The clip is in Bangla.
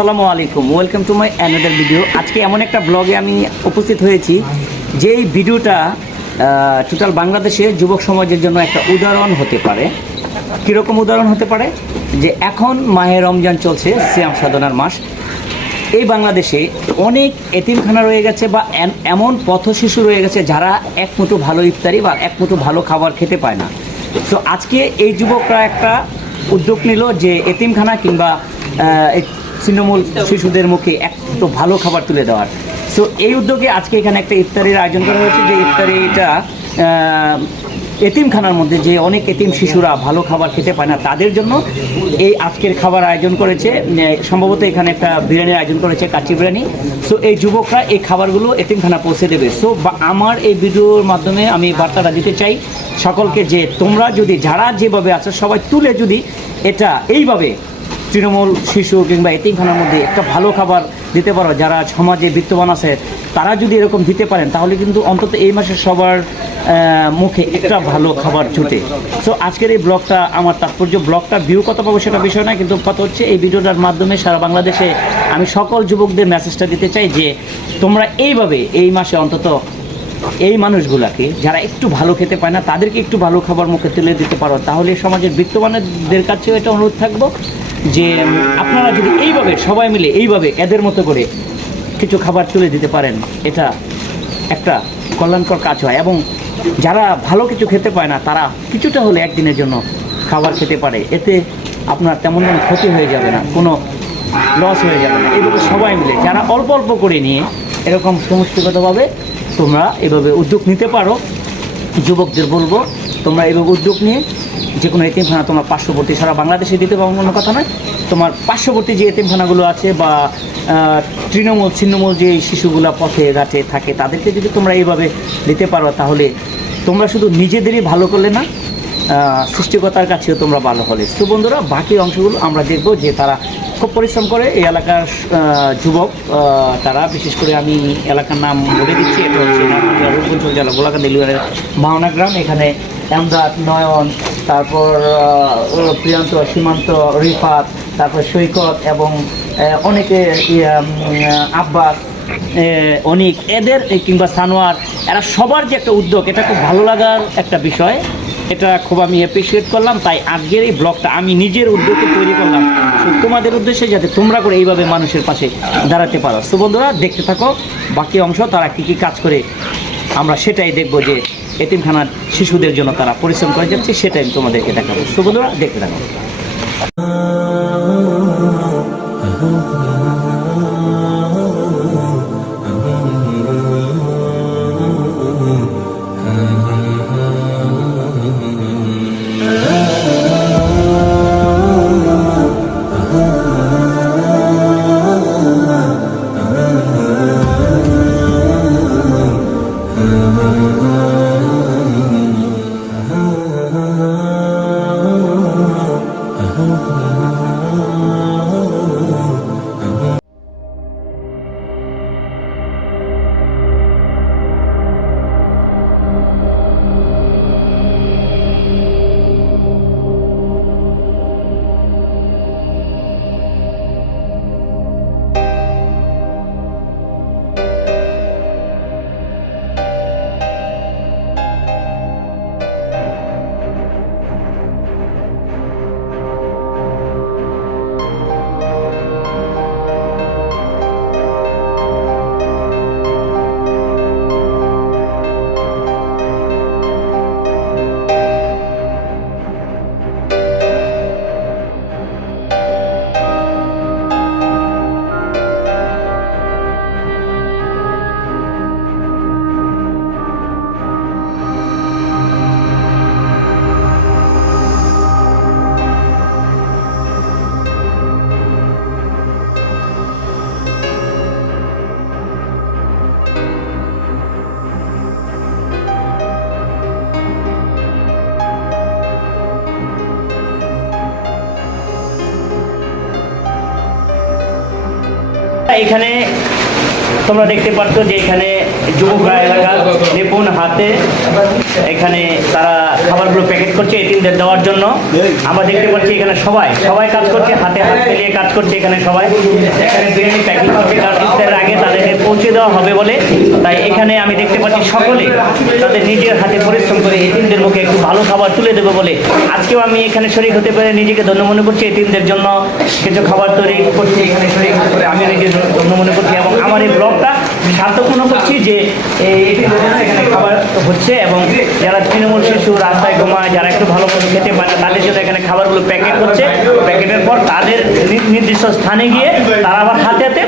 আসসালামু আলাইকুম, welcome to my another video. আজকে এমন একটা ব্লগে আমি উপস্থিত হয়েছি যেই ভিডিওটা টোটাল বাংলাদেশের যুবক সমাজের জন্য একটা উদাহরণ হতে পারে। কীরকম উদাহরণ হতে পারে? যে এখন মাহে রমজান চলছে, সিয়াম সাধনার মাস। এই বাংলাদেশে অনেক এতিমখানা রয়ে গেছে বা এমন পথ শিশু রয়ে গেছে যারা এক মুঠো ভালো ইফতারি বা এক মুঠো ভালো খাবার খেতে পায় না। সো আজকে এই যুবকরা একটা উদ্যোগ নিল যে এতিমখানা কিংবা ছিন্নমূল শিশুদের মুখে একটু ভালো খাবার তুলে দেওয়ার। সো এই উদ্যোগে আজকে এখানে একটা ইফতারির আয়োজন করা হয়েছে। যে ইফতারিটা এতিমখানার মধ্যে যে অনেক এতিম শিশুরা ভালো খাবার খেতে পায় না তাদের জন্য এই আজকের খাবার আয়োজন করেছে। সম্ভবত এখানে একটা বিরিয়ানির আয়োজন করেছে, কাচ্চি বিরিয়ানি। সো এই যুবকরা এই খাবারগুলো এতিমখানা পৌঁছে দেবে। সো আমার এই ভিডিওর মাধ্যমে আমি বার্তাটা দিতে চাই সকলকে যে তোমরা যদি যারা যেভাবে আছো সবাই তুলে যদি এটা এইভাবে তৃণমূল শিশু কিংবা এতিমখানার মধ্যে একটা ভালো খাবার দিতে পারো, যারা সমাজে বিত্তবান আছে তারা যদি এরকম দিতে পারেন তাহলে কিন্তু অন্তত এই মাসে সবার মুখে একটা ভালো খাবার জুটে। সো আজকের এই ব্লগটা, আমার তাৎপর্য ব্লগটা ভিউ কত পাবো সেটা বিষয় নয়, কিন্তু কথা হচ্ছে এই ভিডিওটার মাধ্যমে সারা বাংলাদেশে আমি সকল যুবকদের মেসেজটা দিতে চাই যে তোমরা এইভাবে এই মাসে অন্তত এই মানুষগুলাকে যারা একটু ভালো খেতে পায় না তাদেরকে একটু ভালো খাবার মুখে তুলে দিতে পারো। তাহলে সমাজের বিত্তবানদের কাছেও এটা অনুরোধ থাকবো যে আপনারা যদি এইভাবে সবাই মিলে এইভাবে এদের মতো করে কিছু খাবার তুলে দিতে পারেন, এটা একটা কল্যাণকর কাজ হয়। এবং যারা ভালো কিছু খেতে পায় না তারা কিছুটা হলে একদিনের জন্য খাবার খেতে পারে, এতে আপনার তেমন কোনো ক্ষতি হয়ে যাবে না, কোনো লস হয়ে যাবে না। এইভাবে সবাই মিলে যারা অল্প অল্প করে নিয়ে এরকম সমষ্টিগতভাবে তোমরা এভাবে উদ্যোগ নিতে পারো। যুবকদের বলবো তোমরা এভাবে উদ্যোগ নিয়ে যে কোনো এতিমখানা তোমার পার্শ্ববর্তী, সারা বাংলাদেশে দিতে পারবো কোনো কথা নয়, তোমার পার্শ্ববর্তী যে এতিমখানাগুলো আছে বা ছিন্নমূল যে শিশুগুলো পথে ঘাটে থাকে তাদেরকে যদি তোমরা এইভাবে দিতে পারো তাহলে তোমরা শুধু নিজেদেরই ভালো করলে না, সৃষ্টিকর্তার কাছেও তোমরা ভালো হলে। তো বন্ধুরা, বাকি অংশগুলো আমরা দেখব যে তারা খুব পরিশ্রম করে এই এলাকার যুবক, তারা বিশেষ করে আমি এলাকার নাম বলে দিচ্ছি, এটা হচ্ছে রূপগঞ্জ জেলা গোলাকান্দি ইউনিয়নের ভাওনা গ্রাম। এখানে এমদাদ, নয়ন, তারপর প্রিয়ান্ত, সীমান্ত, রিফাত, তারপর সৈকত এবং অনেকে আব্বাস, অনিক, এদের কিংবা সানোয়ার, এরা সবার যে একটা উদ্যোগ, এটা খুব ভালো লাগার একটা বিষয়। এটা খুব আমি অ্যাপ্রিসিয়েট করলাম। তাই আজকের এই ব্লগটা আমি নিজের উদ্যোগে তৈরি করলাম তোমাদের উদ্দেশ্যে, যাতে তোমরা করে এইভাবে মানুষের পাশে দাঁড়াতে পারো। তো বন্ধুরা, দেখতে থাকো বাকি অংশ, তারা কী কী কাজ করে আমরা সেটাই দেখবো, যে এতিমখানার শিশুদের জন্য তারা পরিশ্রম করে যাচ্ছে সেটাই আমি তোমাদেরকে দেখাবো। তো বন্ধুরা, দেখতে থাকো। এখানে তোমরা দেখতে পাচ্ছ যে এখানে যুবকরা এলাকার নিপুণ হাতে এখানে তারা খাবার খাবারগুলো প্যাকেট করছে এতিমদের দেওয়ার জন্য। আমরা দেখতে পাচ্ছি এখানে সবাই কাজ করছে, হাতে হাত মিলিয়ে কাজ করছে এখানে সবাই। এখানে বিরিয়ানি প্যাকেট করছে কারণ ইফতারের আগে তাদেরকে পৌঁছে দেওয়া হবে বলে। তাই এখানে আমি দেখতে পাচ্ছি সকলে তাদের নিজের হাতে পরিশ্রম করে এতিমদের মুখে একটু ভালো খাবার তুলে দেবে বলে আজকেও আমি এখানে শরীক হতে পেরে নিজেকে ধন্য মনে করছি। এতিমদের জন্য কিছু খাবার তৈরি করছি এখানে শরীক হতে পারে আমি নিজে ধন্য মনে করছি, এবং আমার এই ব্লগটা সার্থক মনে করছি যে এতিমদের জন্য এখানে খাবার হচ্ছে, এবং যারা তৃণমূল শিশু রাস্তায় ঘুমায়, যারা একটু ভালো মতো খেতে পারে না, তাদের জন্য এখানে খাবারগুলো প্যাকেট হচ্ছে। প্যাকেটের পর তাদের নির্দিষ্ট স্থানে গিয়ে তারা আবার হাতে হাতে